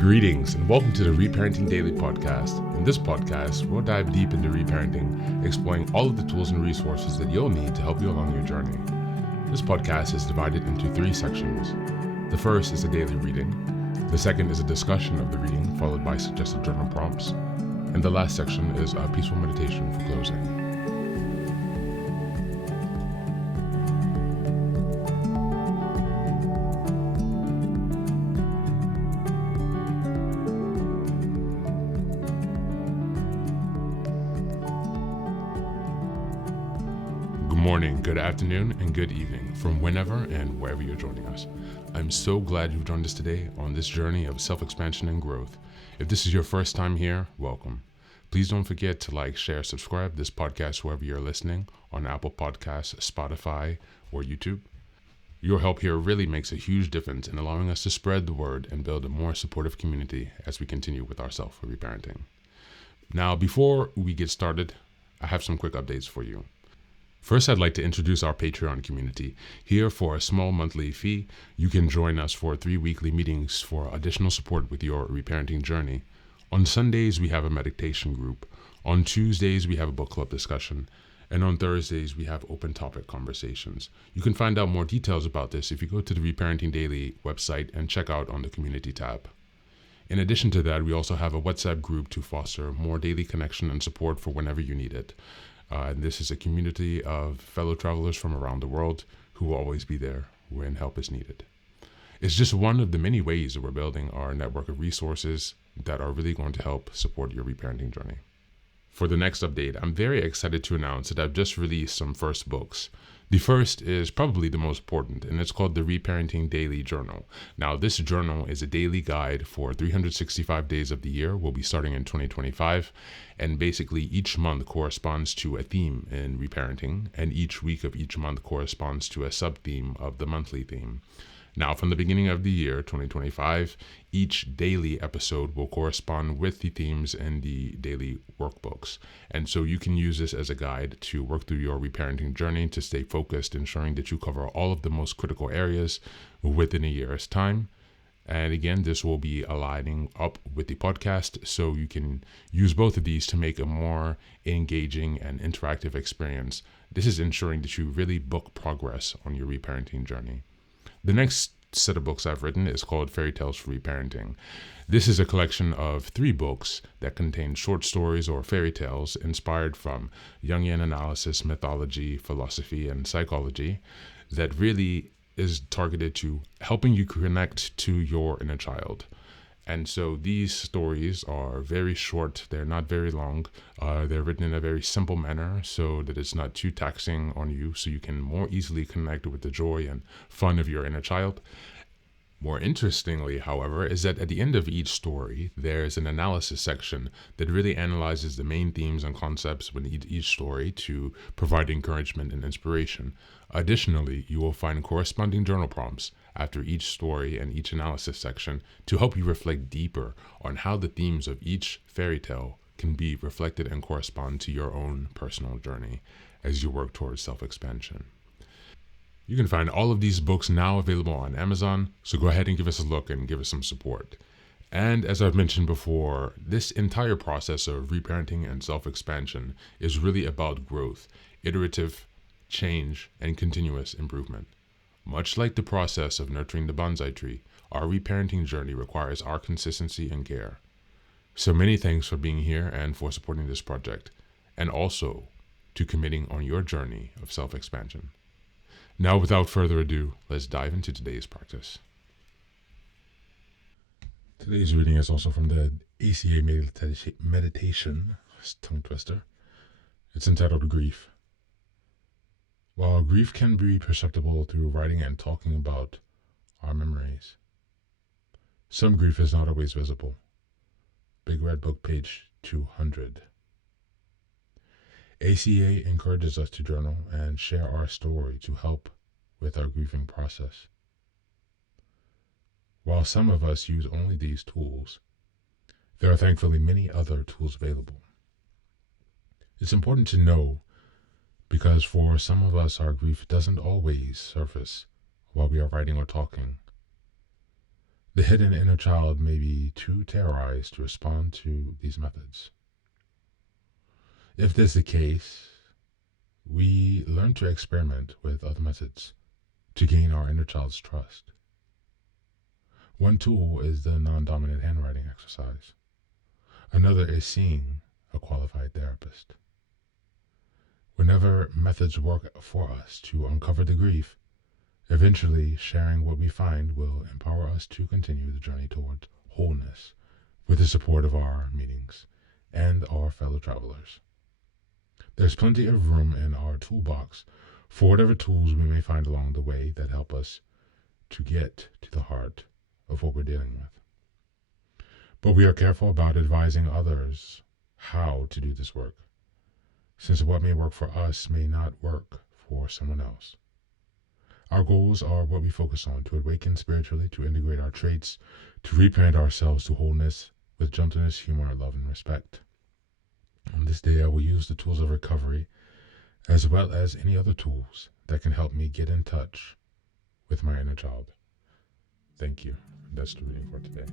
Greetings and welcome to the Reparenting Daily podcast. In this podcast, we'll dive deep into reparenting, exploring all of the tools and resources that you'll need to help you along your journey. This podcast is divided into 3 sections. The first is a daily reading. The second is a discussion of the reading, followed by suggested journal prompts. And the last section is a peaceful meditation for closing. Good morning, good afternoon, and good evening from whenever and wherever you're joining us. I'm so glad you've joined us today on this journey of self-expansion and growth. If this is your first time here, welcome. Please don't forget to like, share, subscribe this podcast wherever you're listening, on Apple Podcasts, Spotify, or YouTube. Your help here really makes a huge difference in allowing us to spread the word and build a more supportive community as we continue with our self-reparenting. Now, before we get started, I have some quick updates for you. First, I'd like to introduce our Patreon community. Here, for a small monthly fee, you can join us for 3 weekly meetings for additional support with your reparenting journey. On Sundays, we have a meditation group. On Tuesdays, we have a book club discussion. And on Thursdays, we have open topic conversations. You can find out more details about this if you go to the Reparenting Daily website and check out on the community tab. In addition to that, we also have a WhatsApp group to foster more daily connection and support for whenever you need it. And this is a community of fellow travelers from around the world who will always be there when help is needed. It's just one of the many ways that we're building our network of resources that are really going to help support your reparenting journey. For the next update, I'm very excited to announce that I've just released some first books. The first is probably the most important, and it's called the Reparenting Daily Journal. Now, this journal is a daily guide for 365 days of the year. We'll be starting in 2025, and basically each month corresponds to a theme in reparenting, and each week of each month corresponds to a sub-theme of the monthly theme. Now, from the beginning of the year, 2025, each daily episode will correspond with the themes in the daily workbooks. And so you can use this as a guide to work through your reparenting journey to stay focused, ensuring that you cover all of the most critical areas within a year's time. And again, this will be aligning up with the podcast, so you can use both of these to make a more engaging and interactive experience. This is ensuring that you really book progress on your reparenting journey. The next set of books I've written is called Fairy Tales for Reparenting. This is a collection of 3 books that contain short stories or fairy tales inspired from Jungian analysis, mythology, philosophy, and psychology that really is targeted to helping you connect to your inner child. And so these stories are very short. They're not very long. They're written in a very simple manner so that it's not too taxing on you, so you can more easily connect with the joy and fun of your inner child. More interestingly, however, is that at the end of each story, there's an analysis section that really analyzes the main themes and concepts within each story to provide encouragement and inspiration. Additionally, you will find corresponding journal prompts after each story and each analysis section to help you reflect deeper on how the themes of each fairy tale can be reflected and correspond to your own personal journey as you work towards self-expansion. You can find all of these books now available on Amazon, so go ahead and give us a look and give us some support. And as I've mentioned before, this entire process of reparenting and self-expansion is really about growth, iterative change, and continuous improvement. Much like the process of nurturing the bonsai tree, our reparenting journey requires our consistency and care. So many thanks for being here and for supporting this project, and also to committing on your journey of self-expansion. Now, without further ado, let's dive into today's practice. Today's reading is also from the ACA meditation, tongue twister. It's entitled Grief. While grief can be perceptible through writing and talking about our memories, some grief is not always visible. Big Red Book, page 200. ACA encourages us to journal and share our story to help with our grieving process. While some of us use only these tools, there are thankfully many other tools available. It's important to know because for some of us, our grief doesn't always surface while we are writing or talking. The hidden inner child may be too terrorized to respond to these methods. If this is the case, we learn to experiment with other methods to gain our inner child's trust. One tool is the non-dominant handwriting exercise. Another is seeing a qualified therapist. Whenever methods work for us to uncover the grief, eventually sharing what we find will empower us to continue the journey towards wholeness with the support of our meetings and our fellow travelers. There's plenty of room in our toolbox for whatever tools we may find along the way that help us to get to the heart of what we're dealing with. But we are careful about advising others how to do this work, since what may work for us may not work for someone else. Our goals are what we focus on: to awaken spiritually, to integrate our traits, to reparent ourselves to wholeness with gentleness, humor, love, and respect. On this day, I will use the tools of recovery as well as any other tools that can help me get in touch with my inner child. Thank you. That's the reading for today.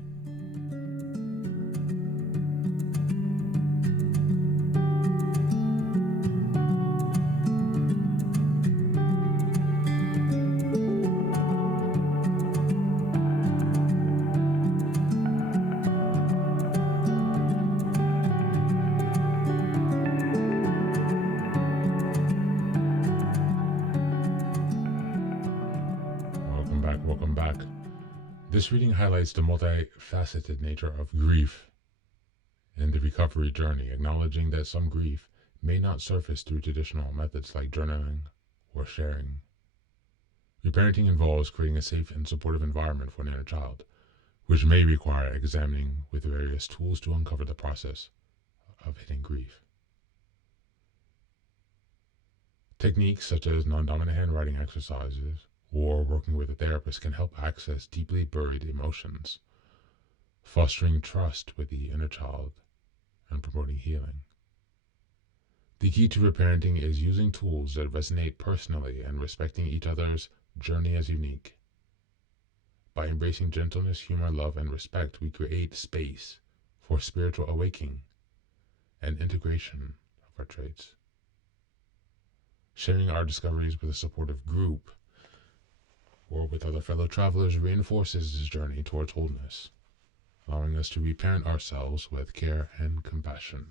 Welcome back. This reading highlights the multifaceted nature of grief and the recovery journey, acknowledging that some grief may not surface through traditional methods like journaling or sharing. Reparenting involves creating a safe and supportive environment for an inner child, which may require examining with various tools to uncover the process of hidden grief. Techniques such as non-dominant handwriting exercises or working with a therapist can help access deeply buried emotions, fostering trust with the inner child and promoting healing. The key to reparenting is using tools that resonate personally and respecting each other's journey as unique. By embracing gentleness, humor, love, and respect, we create space for spiritual awakening and integration of our traits. Sharing our discoveries with a supportive group or with other fellow travelers reinforces this journey towards wholeness, allowing us to reparent ourselves with care and compassion.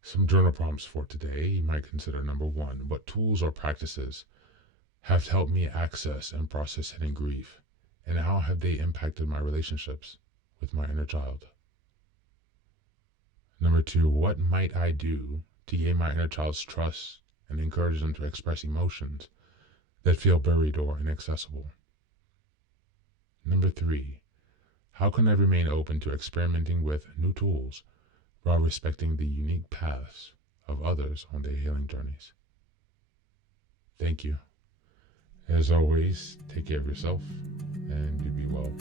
Some journal prompts for today you might consider: number 1, what tools or practices have helped me access and process hidden grief, and how have they impacted my relationships with my inner child? Number 2, what might I do to gain my inner child's trust and encourage them to express emotions that feel buried or inaccessible? Number 3, how can I remain open to experimenting with new tools while respecting the unique paths of others on their healing journeys? Thank you. As always, take care of yourself and do be well.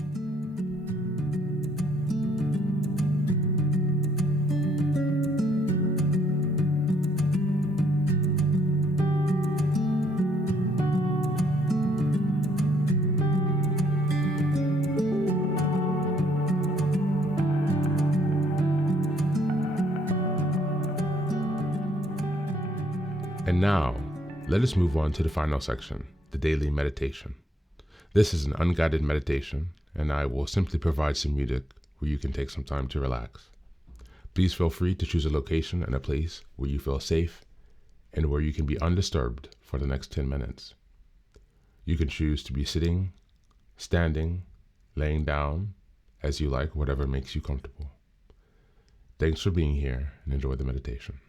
And now, let us move on to the final section, the daily meditation. This is an unguided meditation, and I will simply provide some music where you can take some time to relax. Please feel free to choose a location and a place where you feel safe and where you can be undisturbed for the next 10 minutes. You can choose to be sitting, standing, laying down, as you like, whatever makes you comfortable. Thanks for being here, and enjoy the meditation.